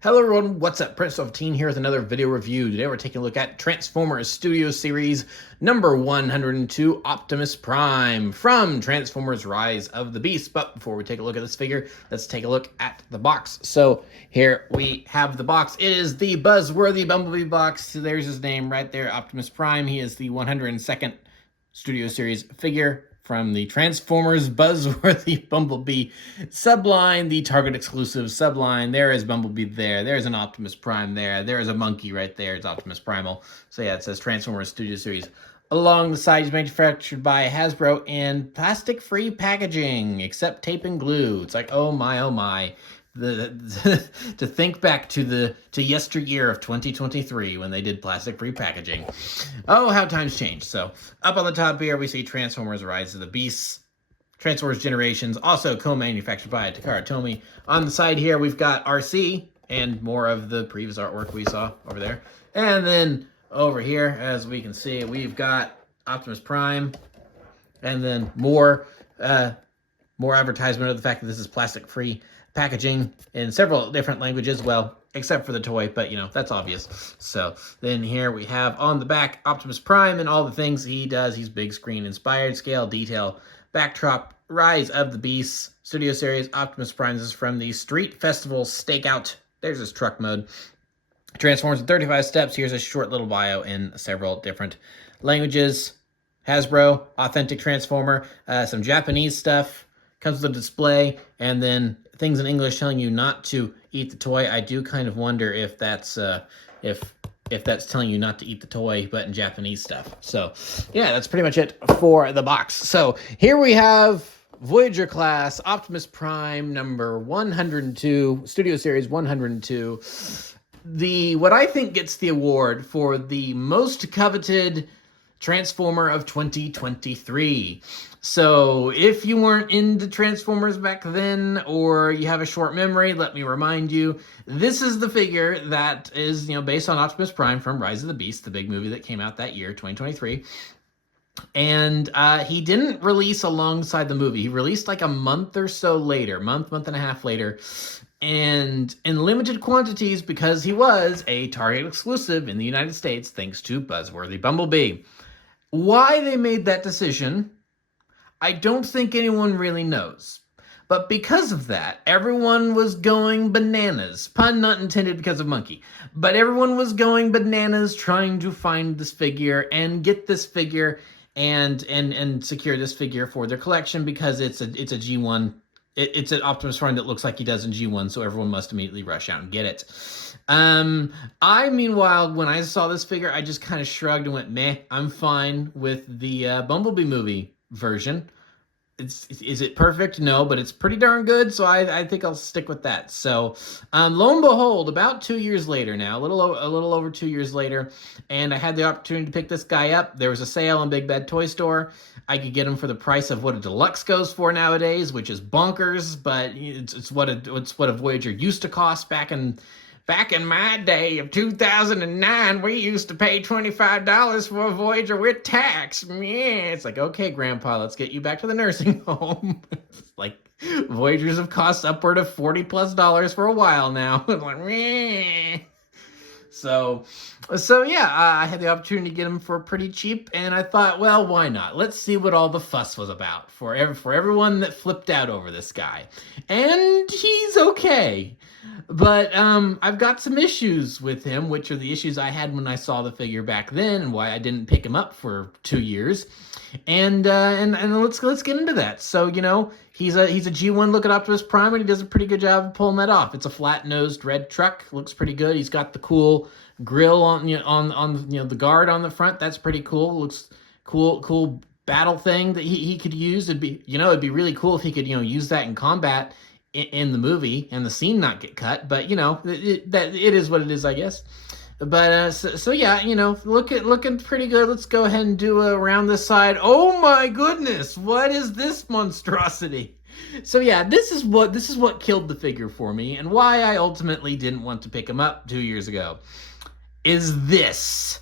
Hello everyone, what's up? Prince15 here with another video review. Today we're taking a look at Transformers Studio Series number 102, Optimus Prime, from Transformers Rise of the Beast. But before we take a look at this figure, let's take a look at the box. So here we have the box. It is the buzzworthy Bumblebee box. So there's his name right there, Optimus Prime. He is the 102nd Studio Series figure from the Transformers buzzworthy Bumblebee subline, the Target exclusive subline. There is Bumblebee there. There's an Optimus Prime there. There's a monkey right there. It's Optimus Primal. So yeah, it says Transformers Studio Series. Along the side, is manufactured by Hasbro in plastic-free packaging, except tape and glue. It's like, oh my, oh my. To think back to yesteryear of 2023 when they did plastic-free packaging. Oh, how times change. So up on the top here, we see Transformers Rise of the Beasts, Transformers Generations, also co-manufactured by Takara Tomy. On the side here, we've got RC and more of the previous artwork we saw over there. And then over here, as we can see, we've got Optimus Prime, and then more advertisement of the fact that this is plastic-free packaging in several different languages, well, except for the toy, but, you know, that's obvious. So then here we have on the back Optimus Prime and all the things he does. He's big screen inspired, scale, detail, backdrop, Rise of the Beasts, Studio Series. Optimus Prime is from the Street Festival Stakeout. There's his truck mode. Transforms in 35 steps. Here's a short little bio in several different languages. Hasbro, authentic Transformer, some Japanese stuff. Comes with a display, and then things in English telling you not to eat the toy. I do kind of wonder if that's if that's telling you not to eat the toy, but in Japanese stuff. So yeah, that's pretty much it for the box. So here we have Voyager class Optimus Prime number 102, Studio Series 102. What I think gets the award for the most coveted Transformer of 2023. So if you weren't into Transformers back then, or you have a short memory, let me remind you, this is the figure that is, based on Optimus Prime from Rise of the Beast, the big movie that came out that year, 2023. And he didn't release alongside the movie. He released like a month or so later, month and a half later, and in limited quantities because he was a Target exclusive in the United States thanks to buzzworthy Bumblebee. Why they made that decision, I don't think anyone really knows. But because of that, everyone was going bananas. Pun not intended because of monkey. But everyone was going bananas trying to find this figure and get this figure and secure this figure for their collection because it's a G1. It's an Optimus Prime that looks like he does in G1, so everyone must immediately rush out and get it. Meanwhile, when I saw this figure, I just kind of shrugged and went, meh, I'm fine with the Bumblebee movie version. Is it perfect? No, but it's pretty darn good, so I think I'll stick with that. So, lo and behold, about 2 years later now, a little over 2 years later, and I had the opportunity to pick this guy up. There was a sale in Big Bad Toy Store. I could get him for the price of what a deluxe goes for nowadays, which is bonkers, but it's what a Voyager used to cost back in my day of 2009, we used to pay $25 for a Voyager with tax. Yeah, it's like, okay, Grandpa, let's get you back to the nursing home. Like, Voyagers have cost upward of $40+ for a while now. Like, meh. So yeah, I had the opportunity to get him for pretty cheap, and I thought, well, why not? Let's see what all the fuss was about for everyone that flipped out over this guy. And he's okay. But I've got some issues with him, which are the issues I had when I saw the figure back then, and why I didn't pick him up for 2 years. And let's get into that. So, he's a G1 look at Optimus Prime, and he does a pretty good job of pulling that off. It's a flat-nosed red truck, looks pretty good. He's got the cool grill on the guard on the front. That's pretty cool. Looks cool battle thing that he could use. It'd be really cool if he could use that in combat in the movie and the scene not get cut, but it is what it is, I guess. But so yeah, looking pretty good. Let's go ahead and do around this side. Oh my goodness, what is this monstrosity? So yeah, this is what killed the figure for me, and why I ultimately didn't want to pick him up 2 years ago. Is this?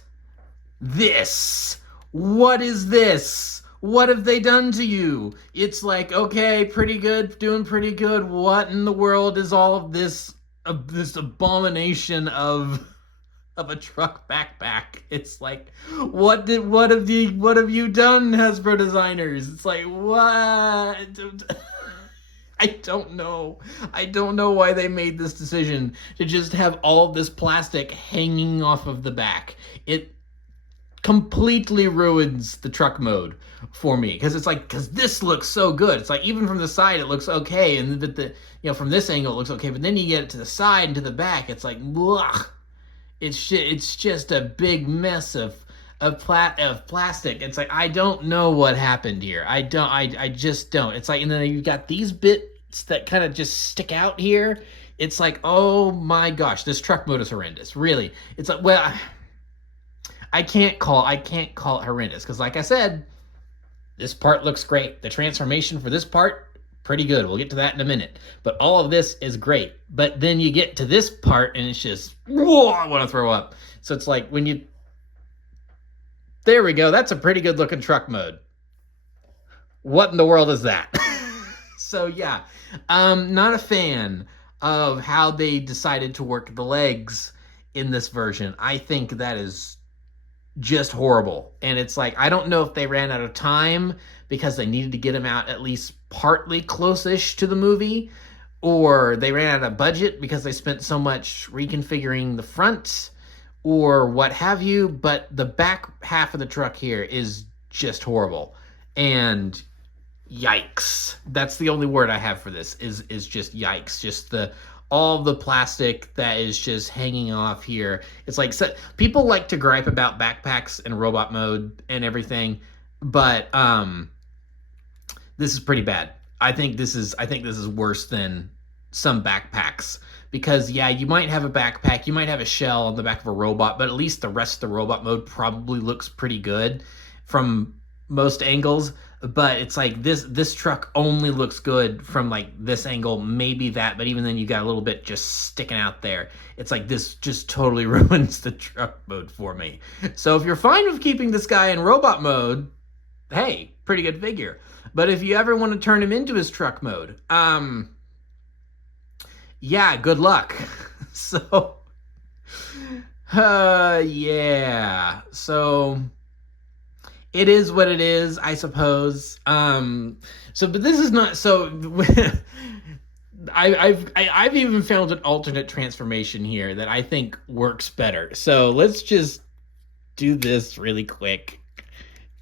What is this? What have they done to you? It's like, okay, pretty good, doing pretty good. What in the world is all of this this abomination of a truck backpack. It's like, what have you done, Hasbro designers? It's like, what? I don't know. I don't know why they made this decision to just have all of this plastic hanging off of the back. It completely ruins the truck mode for me, because it's like, because this looks so good. It's like, even from the side it looks okay, and the from this angle it looks okay, but then you get it to the side and to the back, it's like, ugh. It's just a big mess of plastic. It's like, I don't know what happened here. I just don't. It's like, and then you've got these bits that kind of just stick out here. It's like, oh my gosh, this truck mode is horrendous. Really. It's like, well, I can't call it horrendous, because like I said, this part looks great. The transformation for this part, pretty good. We'll get to that in a minute. But all of this is great. But then you get to this part and it's just, whoa, I want to throw up. So it's like, when you, there we go. That's a pretty good looking truck mode. What in the world is that? So yeah, not a fan of how they decided to work the legs in this version. I think that is just horrible. And it's like, I don't know if they ran out of time because they needed to get him out at least partly close-ish to the movie, or they ran out of budget because they spent so much reconfiguring the front, or what have you. But the back half of the truck here is just horrible. And yikes. That's the only word I have for this, is just yikes. Just all the plastic that is just hanging off here. It's like, so, people like to gripe about backpacks and robot mode and everything, but this is pretty bad. I think this is worse than some backpacks, because yeah, you might have a backpack, you might have a shell on the back of a robot, but at least the rest of the robot mode probably looks pretty good from most angles. But it's like, this truck only looks good from like this angle, maybe that, but even then you got a little bit just sticking out there. It's like, this just totally ruins the truck mode for me. So if you're fine with keeping this guy in robot mode, hey, pretty good figure. But if you ever want to turn him into his truck mode, yeah, good luck. So yeah, so it is what it is, I suppose. So, but this is not so. I've even found an alternate transformation here that I think works better. So let's just do this really quick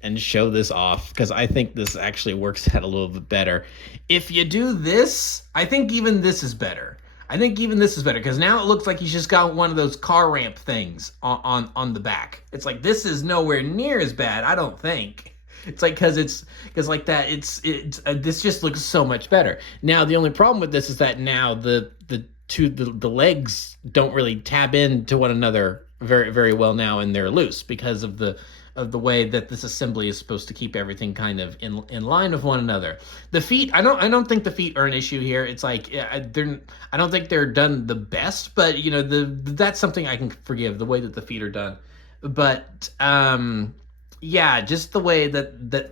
and show this off, because I think this actually works out a little bit better. If you do this, I think even this is better. Because now it looks like he's just got one of those car ramp things on the back. It's like, this is nowhere near as bad, I don't think. It's like, because like that, this just looks so much better. Now the only problem with this is that now the legs don't really tap into one another very, very well now, and they're loose because of the way that this assembly is supposed to keep everything kind of in line with one another. The feet, I don't think the feet are an issue here. It's like, I don't think they're done the best, but you know, that's something I can forgive, the way that the feet are done. But yeah, just the way that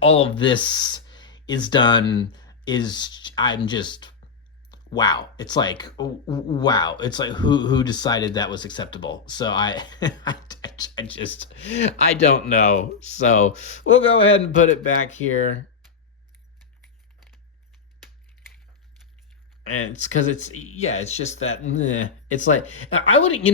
all of this is done is, I'm just, wow. It's like, wow. It's like, who decided that was acceptable? So I don't know. So we'll go ahead and put it back here. And it's because it's just that, it's like, I wouldn't,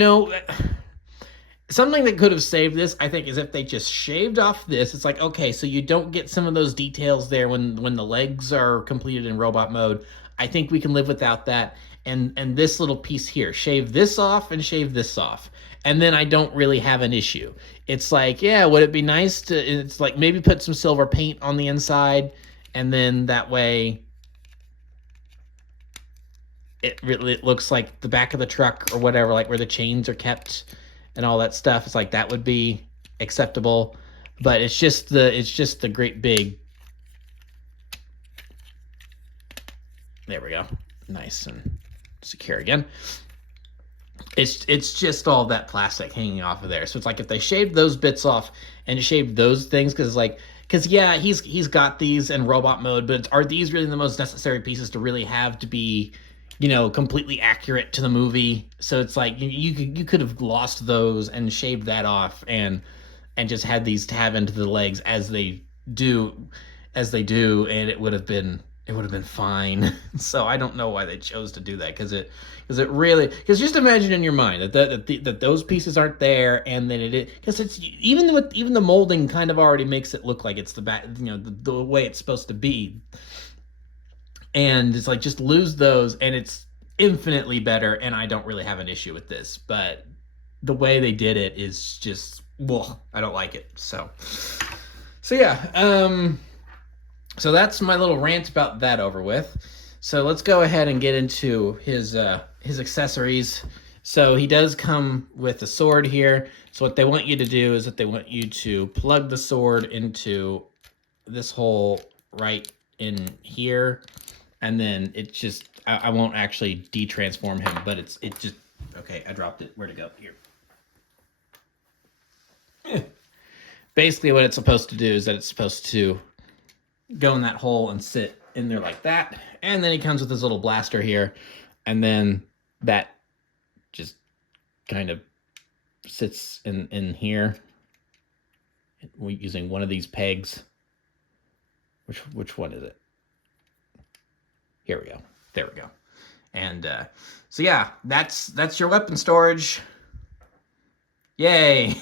something that could have saved this, I think, is if they just shaved off this. It's like, okay, so you don't get some of those details there when the legs are completed in robot mode. I think we can live without that. And this little piece here, shave this off and shave this off. And then I don't really have an issue. It's like, yeah, would it be nice to, it's like, maybe put some silver paint on the inside, and then that way it looks like the back of the truck or whatever, like where the chains are kept and all that stuff. It's like, that would be acceptable. But it's just the great big, there we go, nice and secure again. It's just all that plastic hanging off of there. So it's like, if they shaved those bits off and shaved those things, because yeah, he's got these in robot mode, but are these really the most necessary pieces to really have to be, you know, completely accurate to the movie. So it's like you could have lost those and shaved that off and just had these tab into the legs do as they do, and it would have been fine. So I don't know why they chose to do that, because it really, because just imagine in your mind that those pieces aren't there, and then because it's even the molding kind of already makes it look like it's the back, you know, the way it's supposed to be. And it's like, just lose those and it's infinitely better, and I don't really have an issue with this, but the way they did it is just, well, I don't like it. So yeah, so that's my little rant about that over with. So let's go ahead and get into his accessories. So he does come with a sword here. So what they want you to do is that they want you to plug the sword into this hole right in here, and then it just, I won't actually de-transform him, but it just, okay, I dropped it. Where'd it go? Here. Basically what it's supposed to do is that it's supposed to go in that hole and sit in there like that. And then he comes with his little blaster here. And then that just kind of sits in here. We're using one of these pegs. Which one is it? Here we go. There we go. And so yeah, that's your weapon storage. Yay.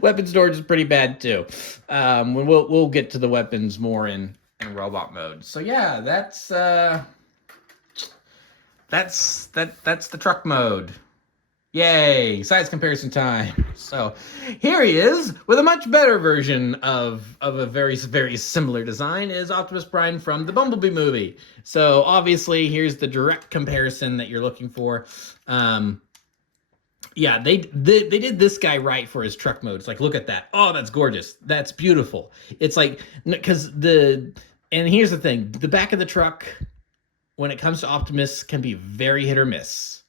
Weapon storage is pretty bad too. We'll get to the weapons more in robot mode. So yeah, that's the truck mode. Yay! Size comparison time. So here he is with a much better version of a very, very similar design, is Optimus Prime from the Bumblebee movie. So obviously here's the direct comparison that you're looking for. Yeah, they did this guy right for his truck mode. It's like, look at that. Oh, that's gorgeous. That's beautiful. It's like, because and here's the thing, the back of the truck, when it comes to Optimus, can be very hit or miss.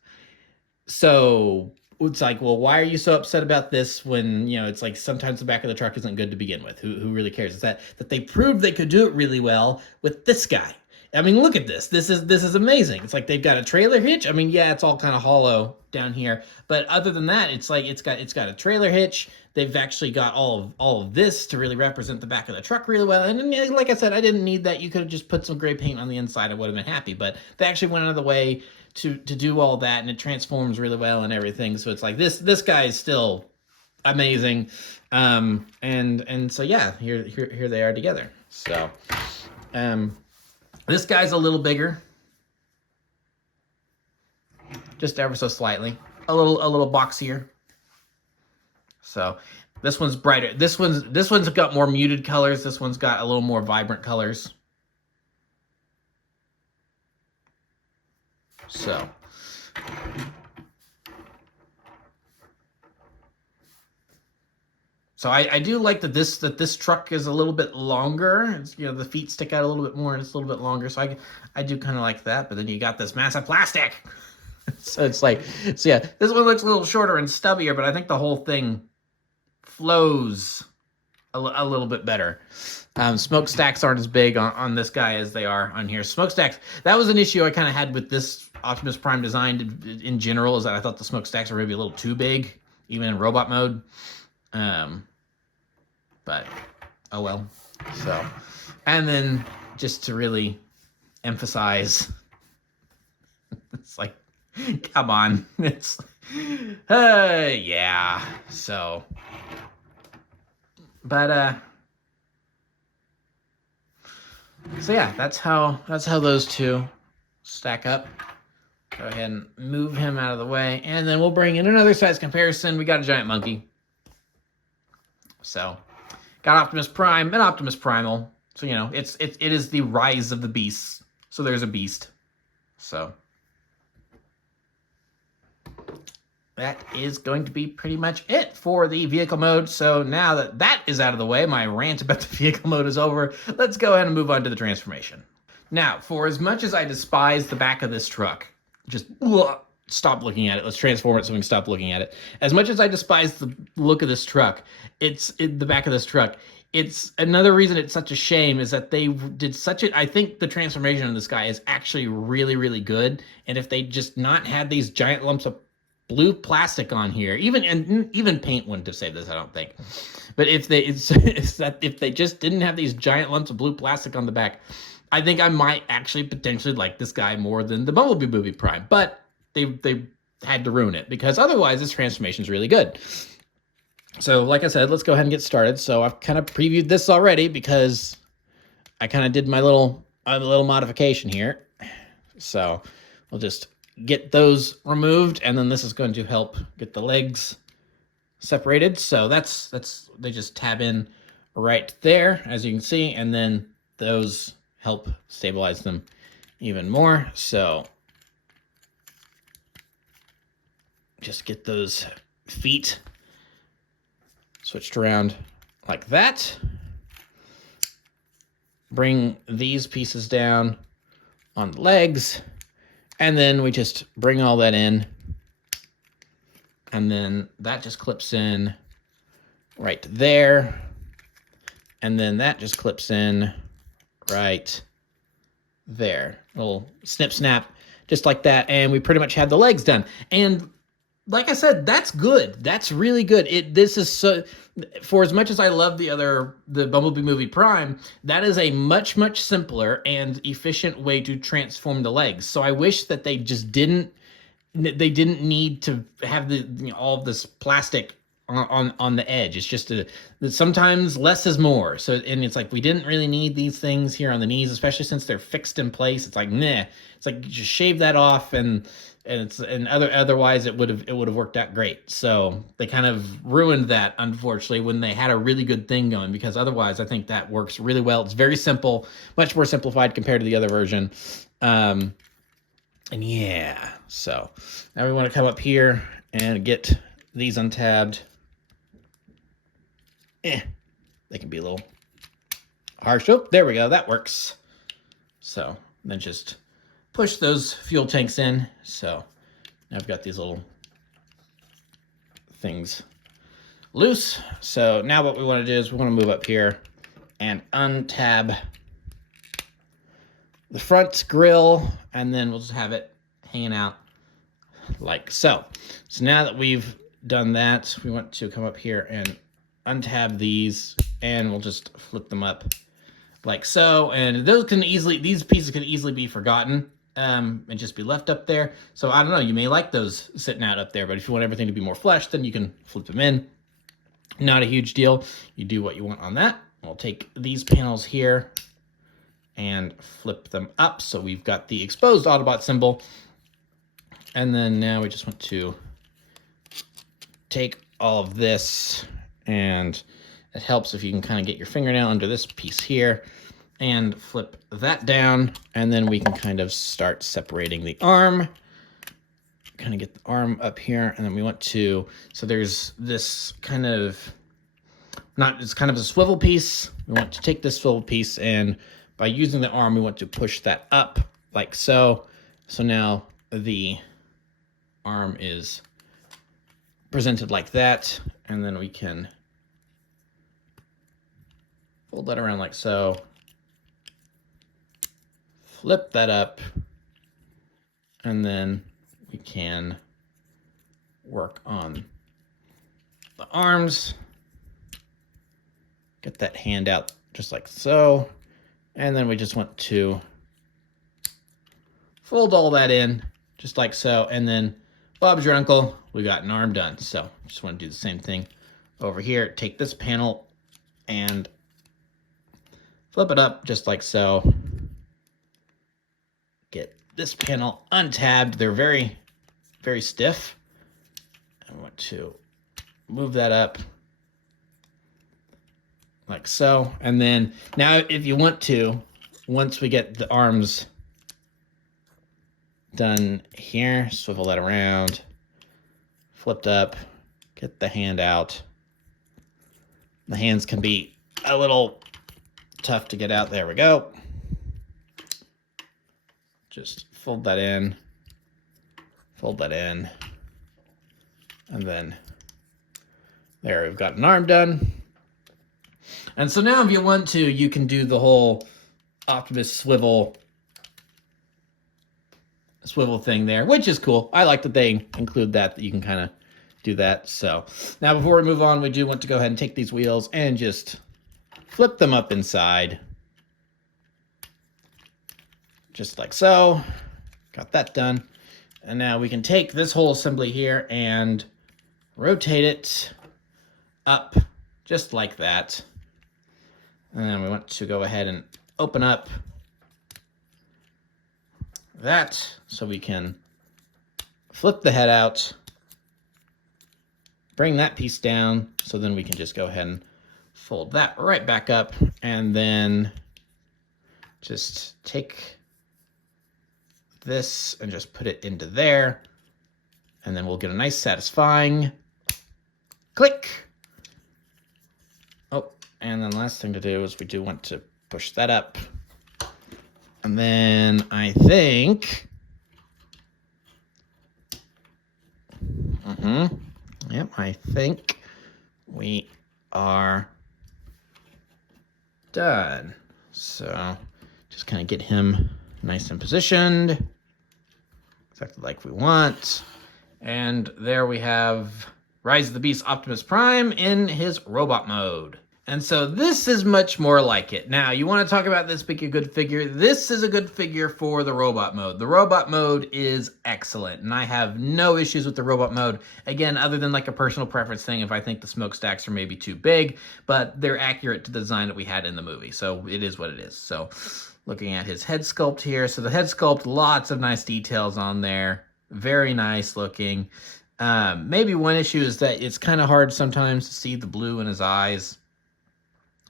So it's like, well, why are you so upset about this when, you know, it's like sometimes the back of the truck isn't good to begin with. Who really cares? It's that they proved they could do it really well with this guy. I mean, look at this. This is amazing. It's like they've got a trailer hitch. I mean, yeah, it's all kind of hollow down here, but other than that, it's like it's got a trailer hitch. They've actually got all of this to really represent the back of the truck really well. And like I said, I didn't need that. You could have just put some gray paint on the inside. I would have been happy. But they actually went out of the way to do all that, and it transforms really well and everything. So it's like this guy is still amazing. And so yeah, here they are together. So this guy's a little bigger, just ever so slightly, a little boxier. So this one's brighter. This one's got more muted colors. This one's got a little more vibrant colors. So I do like that this truck is a little bit longer. It's, you know, the feet stick out a little bit more and it's a little bit longer. So I do kind of like that. But then you got this massive plastic. So it's like, so yeah, this one looks a little shorter and stubbier, but I think the whole thing flows a little bit better. Smokestacks aren't as big on this guy as they are on here. Smokestacks, that was an issue I kind of had with this Optimus Prime design in general, is that I thought the smokestacks were maybe a little too big, even in robot mode. But oh well. So, and then just to really emphasize, it's like, come on, it's yeah. So, but so yeah, that's how those two stack up. Go ahead and move him out of the way, and then we'll bring in another size comparison. We got a giant monkey. So, got Optimus Prime and Optimus Primal. So, you know, it is the rise of the beasts. So there's a beast. So that is going to be pretty much it for the vehicle mode. So now that that is out of the way, my rant about the vehicle mode is over. Let's go ahead and move on to the transformation. Now, for as much as I despise the back of this truck, just stop looking at it. Let's transform it so we can stop looking at it. As much as I despise the look of this truck, the back of this truck, it's another reason it's such a shame is that they did such a, I think the transformation of this guy is actually really, really good. And if they just not had these giant lumps of blue plastic on here, even paint wouldn't have saved this, I don't think. But if they, it's that if they just didn't have these giant lumps of blue plastic on the back, I think I might actually potentially like this guy more than the Bumblebee movie Prime. But they had to ruin it because otherwise this transformation is really good. So like I said, let's go ahead and get started. So I've kind of previewed this already because I kind of did my little modification here. So we'll just get those removed, and then this is going to help get the legs separated. So that's they just tab in right there, as you can see, and then those help stabilize them even more. So just get those feet switched around like that. Bring these pieces down on the legs, and then we just bring all that in, and then that just clips in right there, and then that just clips in right there. Little snip snap, just like that, and we pretty much had the legs done. And like I said, that's good. That's really good. This is so, for as much as I love the Bumblebee movie Prime, that is a much, much simpler and efficient way to transform the legs. So I wish that they just didn't need to have all of this plastic on the edge. It's just sometimes less is more. So, and it's like, we didn't really need these things here on the knees, especially since they're fixed in place. It's like, nah, it's like, just shave that off, and otherwise it would have worked out great. So they kind of ruined that, unfortunately, when they had a really good thing going, because otherwise I think that works really well. It's very simple, much more simplified compared to the other version. And yeah, so now we want to come up here and get these untabbed. They can be a little harsh. Oh, there we go. That works. So then just push those fuel tanks in. So now I've got these little things loose. So now what we want to do is we want to move up here and untab the front grill, and then we'll just have it hanging out like so. So now that we've done that, we want to come up here and untab these, and we'll just flip them up like so. And these pieces can easily be forgotten and just be left up there. So I don't know, you may like those sitting out up there, but if you want everything to be more flush, then you can flip them in. Not a huge deal. You do what you want on that. We'll take these panels here and flip them up so we've got the exposed Autobot symbol. And then now we just want to take all of this, and it helps if you can kind of get your fingernail under this piece here and flip that down, and then we can kind of start separating the arm. Kind of get the arm up here, and then we want to, so there's this kind of, it's kind of a swivel piece. We want to take this swivel piece, and by using the arm, we want to push that up like so. So now the arm is presented like that, and then we can fold that around like so, flip that up, and then we can work on the arms, get that hand out just like so, and then we just want to fold all that in just like so, and then Bob's your uncle, we got an arm done. So just want to do the same thing over here. Take this panel and flip it up just like so. Get this panel untabbed. They're very, very stiff. I want to move that up like so. And then now if you want to, once we get the arms done here, swivel that around, flipped up, get the hand out. The hands can be a little tough to get out. There we go. Just fold that in, and then there, we've got an arm done. And so now if you want to, you can do the whole Optimus swivel thing there, which is cool. I like that they include that you can kind of do that. So now before we move on, we do want to go ahead and take these wheels and just flip them up inside. Just like so. Got that done. And now we can take this whole assembly here and rotate it up just like that. And then we want to go ahead and open up that so we can flip the head out, bring that piece down, so then we can just go ahead and fold that right back up, and then just take this and just put it into there, and then we'll get a nice satisfying click. Oh, and then last thing to do is we do want to push that up. And then I think, yep, I think we are done. So just kind of get him nice and positioned, exactly like we want. And there we have Rise of the Beast Optimus Prime in his robot mode. And so this is much more like it. Now, you want to talk about this being a good figure. This is a good figure for the robot mode. The robot mode is excellent, and I have no issues with the robot mode. Again, other than like a personal preference thing, if I think the smokestacks are maybe too big, but they're accurate to the design that we had in the movie. So it is what it is. So looking at his head sculpt here. So the head sculpt, lots of nice details on there. Very nice looking. Maybe one issue is that it's kind of hard sometimes to see the blue in his eyes,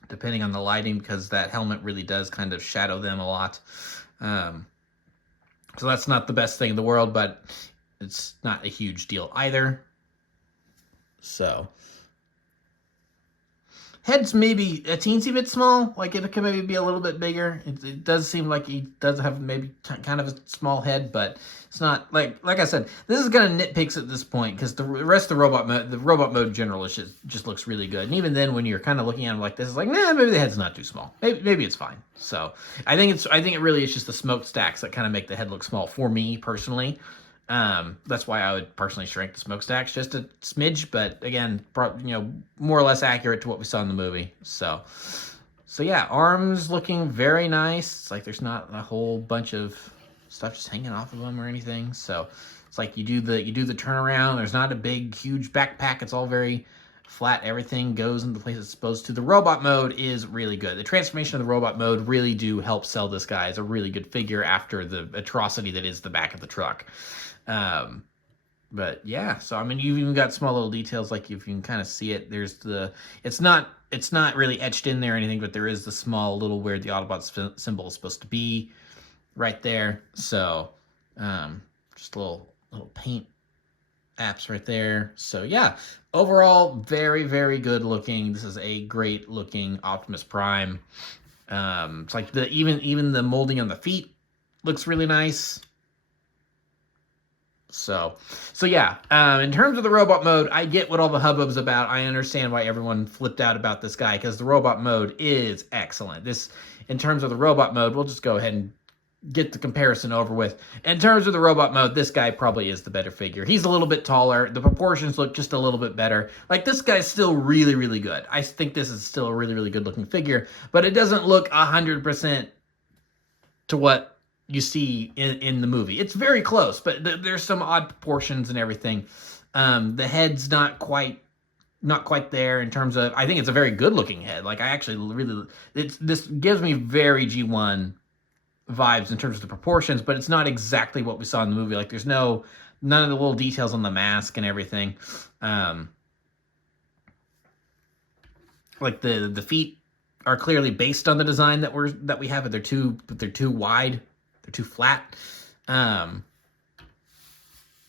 depending on the lighting, because that helmet really does kind of shadow them a lot. So that's not the best thing in the world, but it's not a huge deal either. So head's maybe a teensy bit small. Like it can maybe be a little bit bigger. It does seem like he does have maybe kind of a small head, but it's not like I said. This is kind of nitpicks at this point because the rest of the robot mode in general is just looks really good. And even then, when you're kind of looking at him like this, it's like nah, maybe the head's not too small. Maybe it's fine. So I think it really is just the smokestacks that kind of make the head look small for me personally. That's why I would personally shrink the smokestacks just a smidge, but again, more or less accurate to what we saw in the movie. So yeah, arms looking very nice. It's like there's not a whole bunch of stuff just hanging off of them or anything. So it's like you do the turnaround. There's not a big, huge backpack. It's all very flat. Everything goes in the place it's supposed to. The robot mode is really good. The transformation of the robot mode really do help sell this guy as a really good figure after the atrocity that is the back of the truck. But yeah, so I mean, you've even got small little details, like if you can kind of see it, there's it's not really etched in there or anything, but there is the small little where the Autobot symbol is supposed to be right there. So, just little paint apps right there. So yeah, overall, very, very good looking. This is a great looking Optimus Prime. It's like even the molding on the feet looks really nice. So yeah, in terms of the robot mode, I get what all the hubbub's about. I understand why everyone flipped out about this guy, because the robot mode is excellent. In terms of the robot mode, we'll just go ahead and get the comparison over with. In terms of the robot mode, this guy probably is the better figure. He's a little bit taller. The proportions look just a little bit better. Like, this guy's still really, really good. I think this is still a really, really good looking figure, but it doesn't look 100% to what you see in the movie. It's very close, but there's some odd proportions and everything. The head's not quite there in terms of, I think it's a very good looking head. Like, I actually really, this gives me very G1 vibes in terms of the proportions, but it's not exactly what we saw in the movie. Like, there's none of the little details on the mask and everything. Like the feet are clearly based on the design that we have, but they're too wide. They're too flat.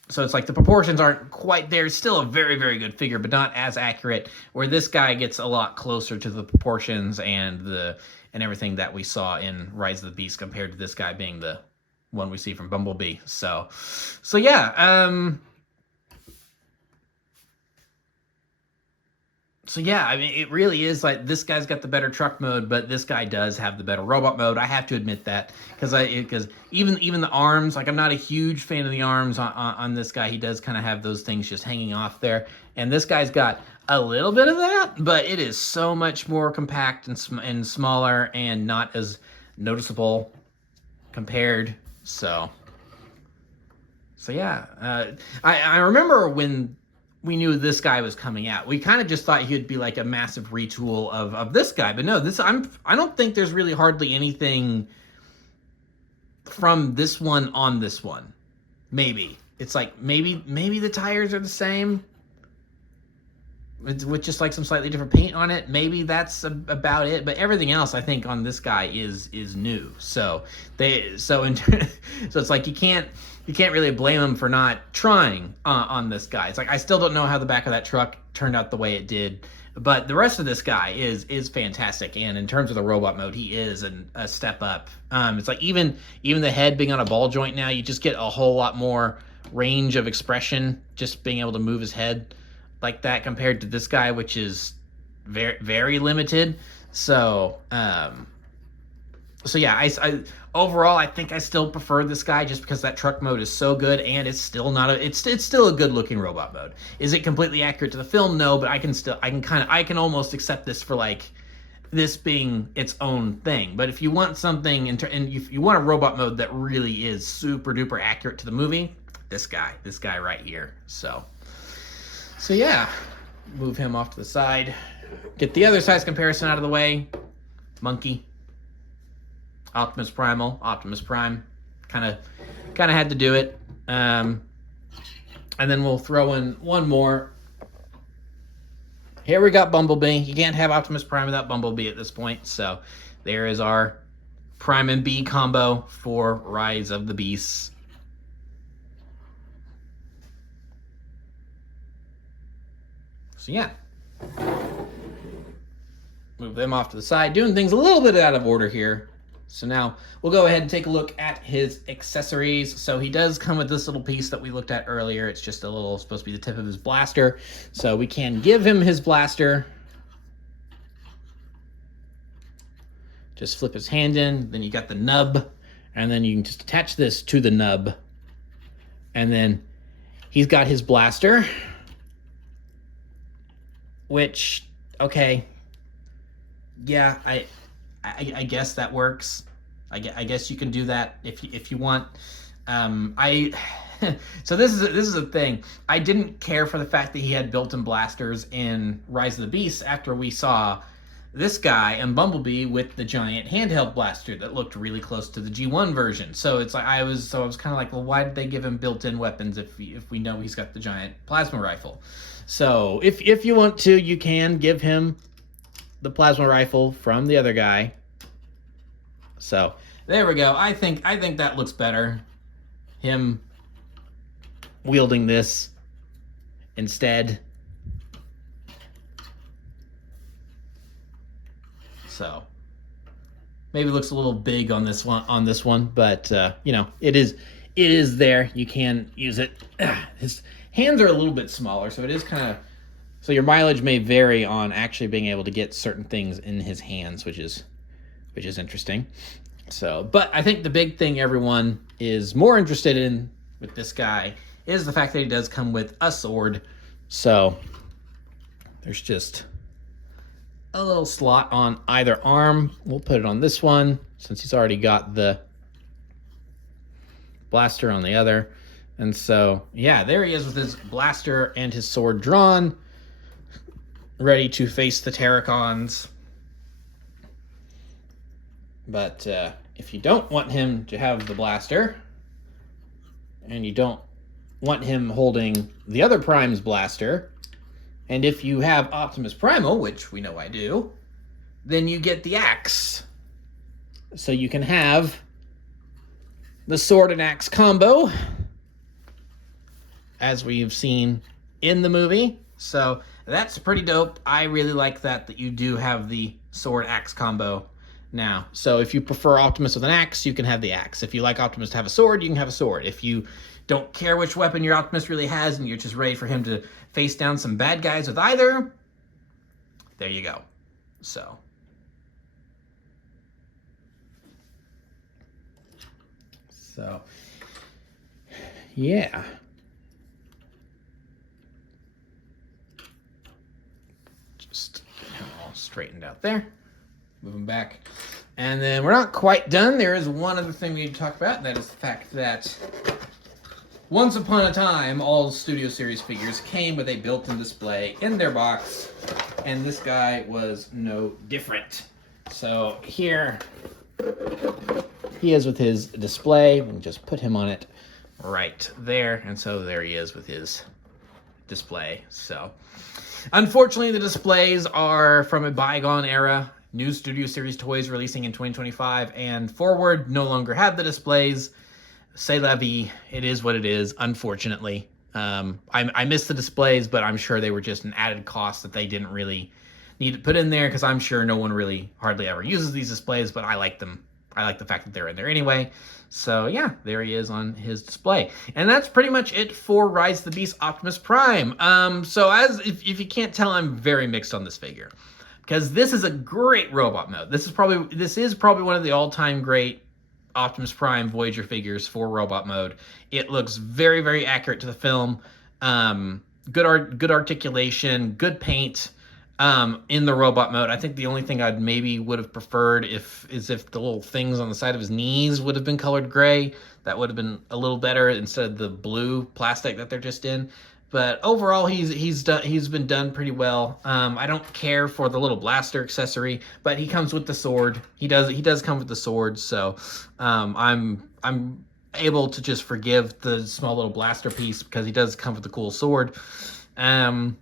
So it's like the proportions aren't quite there. It's still a very, very good figure, but not as accurate, where this guy gets a lot closer to the proportions and everything that we saw in Rise of the Beast, compared to this guy being the one we see from Bumblebee. So yeah, So yeah, I mean, it really is like this guy's got the better truck mode, but this guy does have the better robot mode. I have to admit that because even the arms, like I'm not a huge fan of the arms on this guy. He does kind of have those things just hanging off there, and this guy's got a little bit of that, but it is so much more compact and smaller and not as noticeable compared. So yeah, I remember when we knew this guy was coming out. We kind of just thought he'd be like a massive retool of this guy, but no, I don't think there's really hardly anything from this one on this one. Maybe it's like maybe the tires are the same with just like some slightly different paint on it. Maybe that's about it, but everything else I think on this guy is new. So it's like you can't really blame them for not trying on this guy. It's like I still don't know how the back of that truck turned out the way it did, but the rest of this guy is fantastic. And in terms of the robot mode, he is a step up. It's like even the head being on a ball joint now, you just get a whole lot more range of expression just being able to move his head like that compared to this guy, which is very, very limited. So yeah, I overall I think I still prefer this guy just because that truck mode is so good, and it's still not it's still a good looking robot mode. Is it completely accurate to the film? No, but I can almost accept this for like this being its own thing. But if you want something and if you want a robot mode that really is super duper accurate to the movie, this guy right here. So yeah, move him off to the side. Get the other size comparison out of the way. Monkey. Optimus Prime. Kind of had to do it. And then we'll throw in one more. Here we got Bumblebee. You can't have Optimus Prime without Bumblebee at this point. So there is our Prime and Bee combo for Rise of the Beasts. So yeah, move them off to the side, doing things a little bit out of order here. So now we'll go ahead and take a look at his accessories. So he does come with this little piece that we looked at earlier. It's just supposed to be the tip of his blaster. So we can give him his blaster. Just flip his hand in, then you got the nub, and then you can just attach this to the nub. And then he's got his blaster. Which, okay, yeah, I guess that works. I guess you can do that if you want. So this is a thing. I didn't care for the fact that he had built-in blasters in Rise of the Beasts after we saw this guy and Bumblebee with the giant handheld blaster that looked really close to the G1 version. So it's like I was kind of like, well, why did they give him built-in weapons if we know he's got the giant plasma rifle? So if you want to, you can give him the plasma rifle from the other guy. So there we go. I think that looks better. Him wielding this instead. So maybe it looks a little big on this one, but it is there. You can use it. His hands are a little bit smaller, so it is kind of, so your mileage may vary on actually being able to get certain things in his hands, which is interesting. So, but I think the big thing everyone is more interested in with this guy is the fact that he does come with a sword. So there's just a little slot on either arm. We'll put it on this one since he's already got the blaster on the other. And so, yeah, there he is with his blaster and his sword drawn, ready to face the Terracons. But if you don't want him to have the blaster, and you don't want him holding the other Prime's blaster, and if you have Optimus Primal, which we know I do, then you get the axe. So you can have the sword and axe combo, as we've seen in the movie. So that's pretty dope. I really like that you do have the sword axe combo now. So if you prefer Optimus with an axe, you can have the axe. If you like Optimus to have a sword, you can have a sword. If you don't care which weapon your Optimus really has and you're just ready for him to face down some bad guys with either, there you go. So yeah. Just all straightened out there. Moving back. And then we're not quite done. There is one other thing we need to talk about, and that is the fact that once upon a time, all Studio Series figures came with a built-in display in their box, and this guy was no different. So here he is with his display. We'll just put him on it right there, and so there he is with his display. So unfortunately, the displays are from a bygone era. New Studio Series toys releasing in 2025 and forward no longer have the displays. C'est la vie. It is what it is, unfortunately. I miss the displays, but I'm sure they were just an added cost that they didn't really need to put in there, because I'm sure no one really hardly ever uses these displays, but I like them. I like the fact that they're in there anyway. So yeah, there he is on his display. And that's pretty much it for Rise of the Beast Optimus Prime. So if you can't tell, I'm very mixed on this figure, because this is a great robot mode. This is probably one of the all-time great Optimus Prime Voyager figures for robot mode. It looks very, very accurate to the film. Good articulation, good paint in the robot mode. I think the only thing I'd maybe would have preferred is if the little things on the side of his knees would have been colored gray. That would have been a little better instead of the blue plastic that they're just in. But overall, he's been done pretty well. I don't care for the little blaster accessory, but he comes with the sword. He does come with the sword, so I'm able to just forgive the small little blaster piece, because he does come with the cool sword. But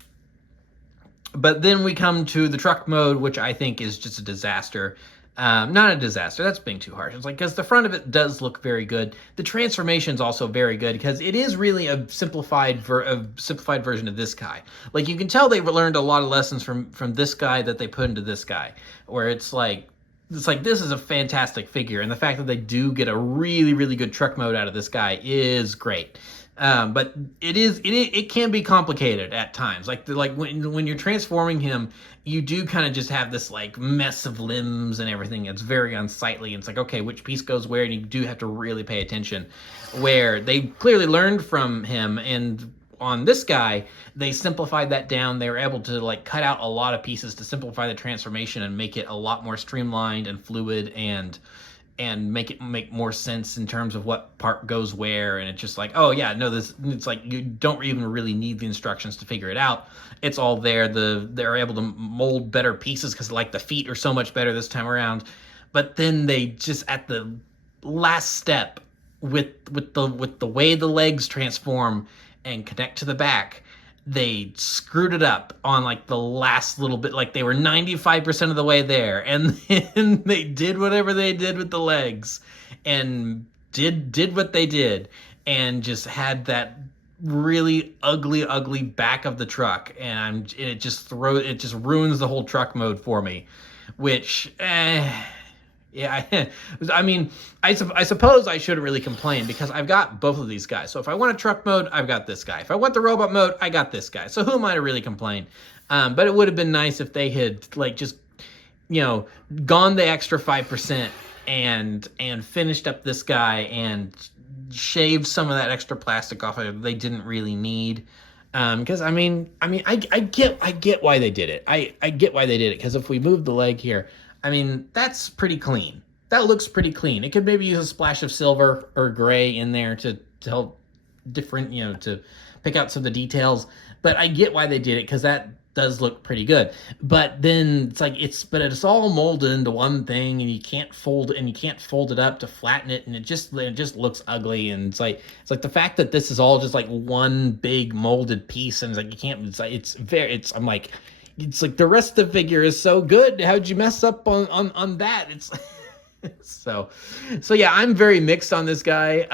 then we come to the truck mode, which I think is just a disaster. Not a disaster, that's being too harsh. It's like, because the front of it does look very good. The transformation's also very good, because it is really a simplified version of this guy. Like, you can tell they've learned a lot of lessons from this guy that they put into this guy, where it's like this is a fantastic figure, and the fact that they do get a really, really good truck mode out of this guy is great. But it can be complicated at times. Like when you're transforming him, you do kind of just have this like mess of limbs and everything. It's very unsightly. And it's like, okay, which piece goes where? And you do have to really pay attention. Where they clearly learned from him, and on this guy, they simplified that down. They were able to like cut out a lot of pieces to simplify the transformation and make it a lot more streamlined and fluid, and make more sense in terms of what part goes where. And it's just like, oh yeah, no, it's like you don't even really need the instructions to figure it out. It's all there. They're able to mold better pieces, because like the feet are so much better this time around. But then they just, at the last step, with the way the legs transform and connect to the back, they screwed it up on like the last little bit. Like they were 95% of the way there, and then they did whatever they did with the legs, and did what they did, and just had that really ugly back of the truck, and it just ruins the whole truck mode for me, which yeah, I mean, I suppose I shouldn't really complain, because I've got both of these guys. So if I want a truck mode, I've got this guy. If I want the robot mode, I got this guy. So who am I to really complain? But it would have been nice if they had like just, gone the extra 5% and finished up this guy and shaved some of that extra plastic off of it they didn't really need. Because I get why they did it. I get why they did it, because if we move the leg here, I mean, that's pretty clean. That looks pretty clean. It could maybe use a splash of silver or gray in there to help different, to pick out some of the details. But I get why they did it, because that does look pretty good. But then it's like it's all molded into one thing, and you can't fold it up to flatten it, and it just looks ugly. And it's like the fact that this is all just like one big molded piece, and it's like you can't. I'm like. It's like the rest of the figure is so good. How'd you mess up on that? It's so yeah, I'm very mixed on this guy.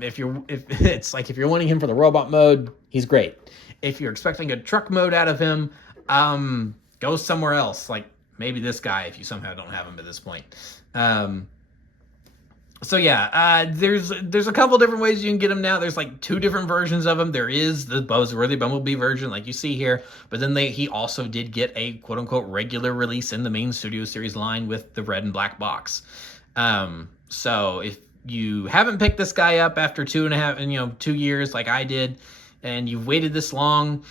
If you're wanting him for the robot mode, he's great. If you're expecting a truck mode out of him, go somewhere else. Like maybe this guy, if you somehow don't have him at this point. So yeah, there's a couple different ways you can get them now. There's like 2 different versions of them. There is the Buzzworthy Bumblebee version, like you see here, but then he also did get a quote unquote regular release in the main Studio Series line with the red and black box. So if you haven't picked this guy up after 2 years like I did, and you've waited this long,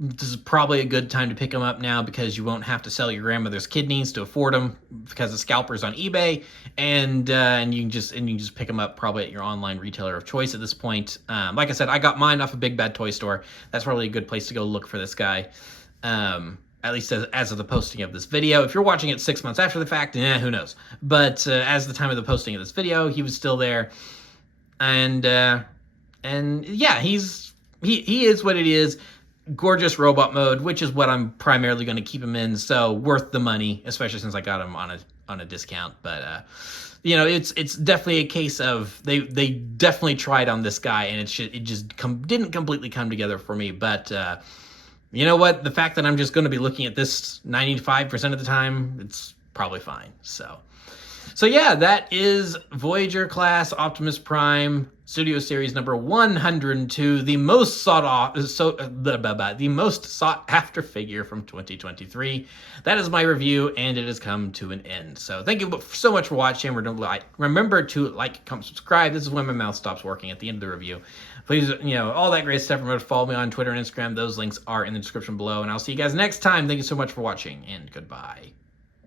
this is probably a good time to pick them up now, because you won't have to sell your grandmother's kidneys to afford them, because the scalper's on eBay, and you can just pick them up probably at your online retailer of choice at this point. Like I said, I got mine off a Big Bad Toy Store. That's probably a good place to go look for this guy. At least as of the posting of this video. If you're watching it 6 months after the fact, who knows? But as the time of the posting of this video, he was still there, and yeah, he is what it is. Gorgeous robot mode, which is what I'm primarily going to keep him in, so worth the money, especially since I got him on a discount. But it's definitely a case of they definitely tried on this guy, and it just didn't completely come together for me. But you know what? The fact that I'm just going to be looking at this 95% of the time, it's probably fine. So yeah, that is Voyager class Optimus Prime Studio Series number 102, the most sought after figure from 2023. That is my review, and it has come to an end. So thank you so much for watching. Remember to like, comment, subscribe. This is when my mouth stops working at the end of the review. Please, all that great stuff. Remember to follow me on Twitter and Instagram. Those links are in the description below, and I'll see you guys next time. Thank you so much for watching, and goodbye.